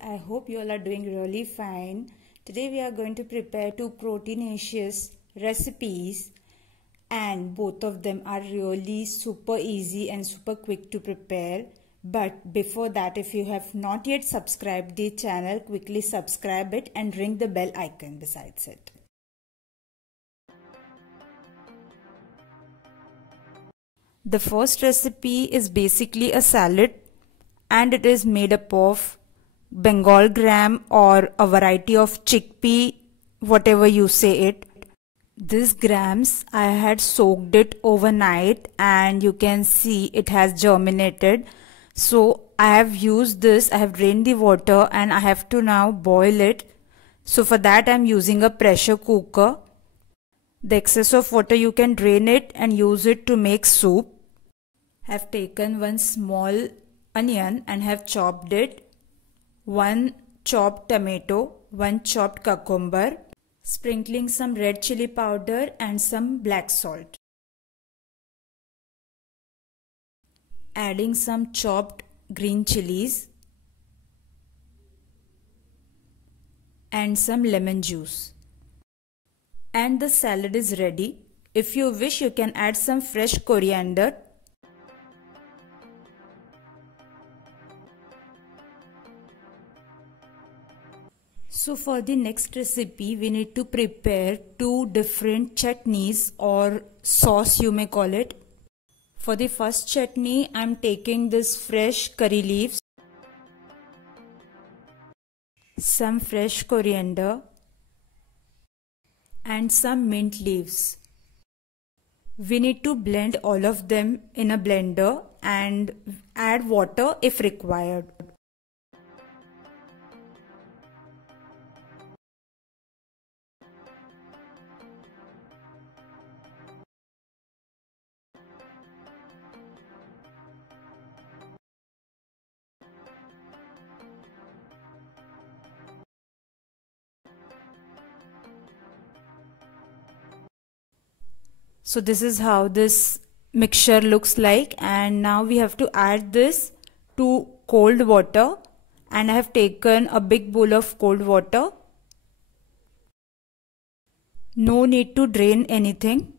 I hope you all are doing really fine. Today we are going to prepare two proteinaceous recipes, and both of them are really super easy and super quick to prepare. But before that, if you have not yet subscribed the channel, quickly subscribe it and ring the bell icon besides it. The first recipe is basically a salad, and it is made up of Bengal gram or a variety of chickpea, whatever you say it. This grams, I had soaked it overnight and you can see it has germinated. So I have used this, I have drained the water and I have to now boil it. So for that I am using a pressure cooker. The excess of water you can drain it and use it to make soup. I have taken one small onion and have chopped it. One chopped tomato, one chopped cucumber, sprinkling some red chili powder and some black salt. Adding some chopped green chilies and some lemon juice. And the salad is ready. If you wish, you can add some fresh coriander. So for the next recipe, we need to prepare two different chutneys or sauce you may call it. For the first chutney, I am taking this fresh curry leaves, some fresh coriander and some mint leaves. We need to blend all of them in a blender and add water if required. So this is how this mixture looks like, and now we have to add this to cold water, and I have taken a big bowl of cold water. No need to drain anything.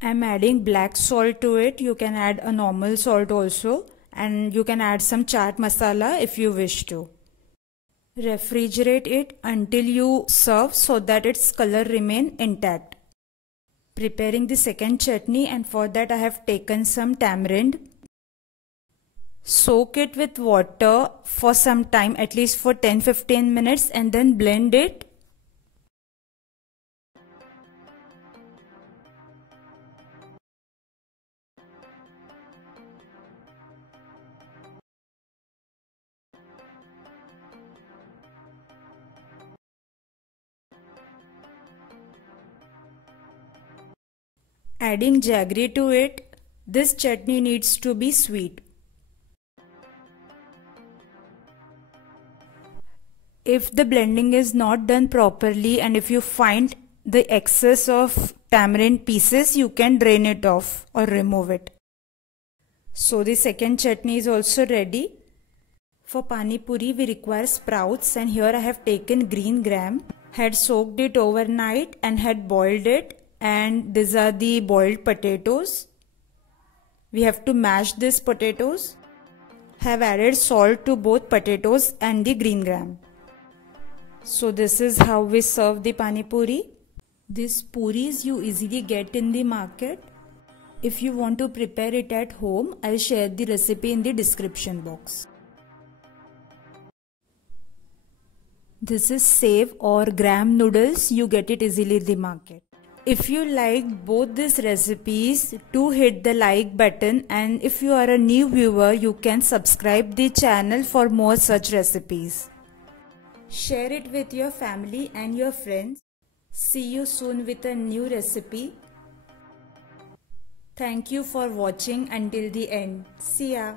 I am adding black salt to it. You can add a normal salt also, and you can add some chaat masala if you wish to. Refrigerate it until you serve so that its color remain intact. Preparing the second chutney, and for that I have taken some tamarind. Soak it with water for some time, at least for 10-15 minutes, and then blend it. Adding jaggery to it. This chutney needs to be sweet. If the blending is not done properly and if you find the excess of tamarind pieces, you can drain it off or remove it. So the second chutney is also ready. For pani puri we require sprouts, and here I have taken green gram, had soaked it overnight and had boiled it. And these are the boiled potatoes. We have to mash these potatoes. Have added salt to both potatoes and the green gram. So this is how we serve the pani puri. These puris you easily get in the market. If you want to prepare it at home, I'll share the recipe in the description box. This is save or gram noodles. You get it easily in the market. If you like both these recipes, do hit the like button, and if you are a new viewer, you can subscribe the channel for more such recipes. Share it with your family and your friends. See you soon with a new recipe. Thank you for watching until the end. See ya.